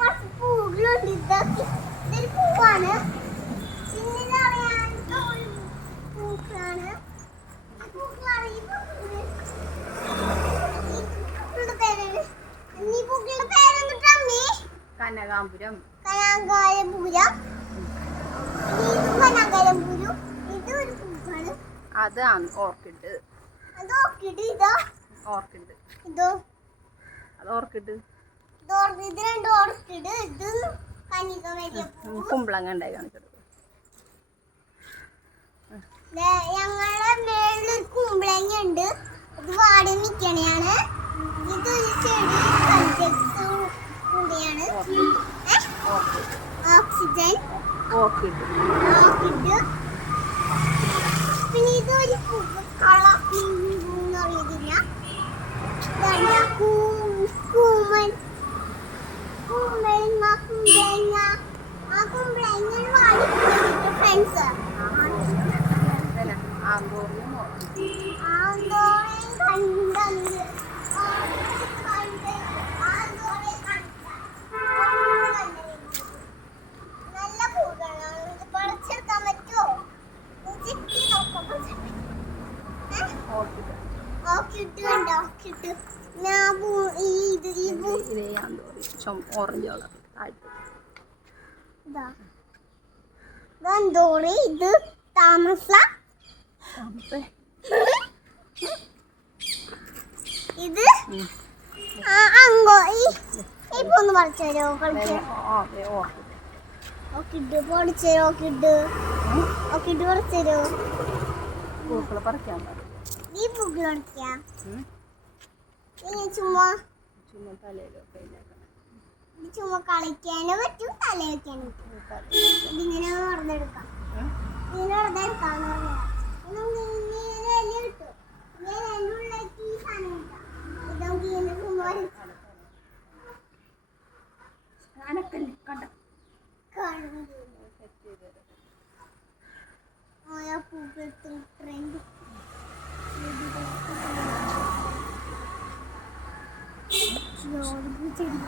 കുറച്ച് പൂകളുണ്ട് ഇതൊക്കെ ഇതൊരു പൂവാണ്. പിന്നെ ഇത് കനകാമ്പുരം കനാകാലപുരം ഇത് ഇത് ഒരു പൂവാണ്. അതാണ് ഓർക്കിഡ്. അത് ഓർക്കിഡ് ഇതോ. ഓർക്കിഡ്. ഇതോ? അത് പൂ. കുമ്പളങ്ങ ഉണ്ടായി കാണിച്ചത്. ഞങ്ങളുടെ മേളിൽ കുമ്പളങ്ങ ഉണ്ട്. ഇത് വാടി നിക്കണെയാണ്. ഇത് ഈ ചെടി കൾച്ചക്സ് കൂടിയാണ്. ഓക്സിജൻ. ഓർക്കിഡ് ഓർക്കിഡ് പിന്നെ ഇതൊരു കളർ എന്ന് അറിയത്തില്ല ഇതല്ല കൂ- കൂമൻ കുമ്പളങ്ങ കുമ്പളങ്ങ ആ കുമ്പളങ്ങ വാടി ഫ്രണ്ട്സ് ഇതന്നെ ആന്തോറിയും ഓർക്കിഡ് ആന്തോറെ കണ്ടത് കണ്ട് ആന്തോറെ കണ്ട നല്ല പൂക്കളാണ് ഇത് പറിച്ചെടുക്കാൻ പറ്റുമോ ചെത്തി നോക്കാം ഓർക്കിഡ് ഓക്കിട്ട് കണ്ടോ ഓക്കിട്ട് ഞാൻ പൂ ഈ ഇത് ഈ പൂ ഇതേ ആന്തോറി ചും ഓറഞ്ച് കളർ താഴ്ത്ത് ഇതാ താമസ? ഇത്? അങ്കോ ഈ പോന്ന് പറിച്ചു തരുമോ ഓർക്കിഡ് ഓക്കിട്ട് ഓക്കെ തരുമോ ഓക്കിട്ട് ഓക്കിട്ട് പറിച്ചു തരുമോ പൂക്കൾ പറിക്കാൻ പാടില്ല ഉം. ഈ ചുമ്മാ ചുമ്മാ തലയിലൊക്കെ ചുമ്മാ കളിക്കാനും പറ്റും തല വെക്കാനും പറ്റും ഇതിങ്ങനെ വെറുതെ എടുക്കാം ഇങ്ങനെ വെറുതെ എടുക്കാന്ന് പറഞ്ഞാ ഇത് നമുക്ക് ഇങ്ങനെ വലിയ കിട്ടും ഇങ്ങനെ അതിന്റെ ഉള്ളിലേക്ക് ഈ സാധനം കിട്ടാം ഇത് നമുക്ക് ഇങ്ങനെ ചുമ്മാ വലിച്ച് കണ്ട? കണ്ടു പൂക്കൾ ട്രെൻഡ് ചെടി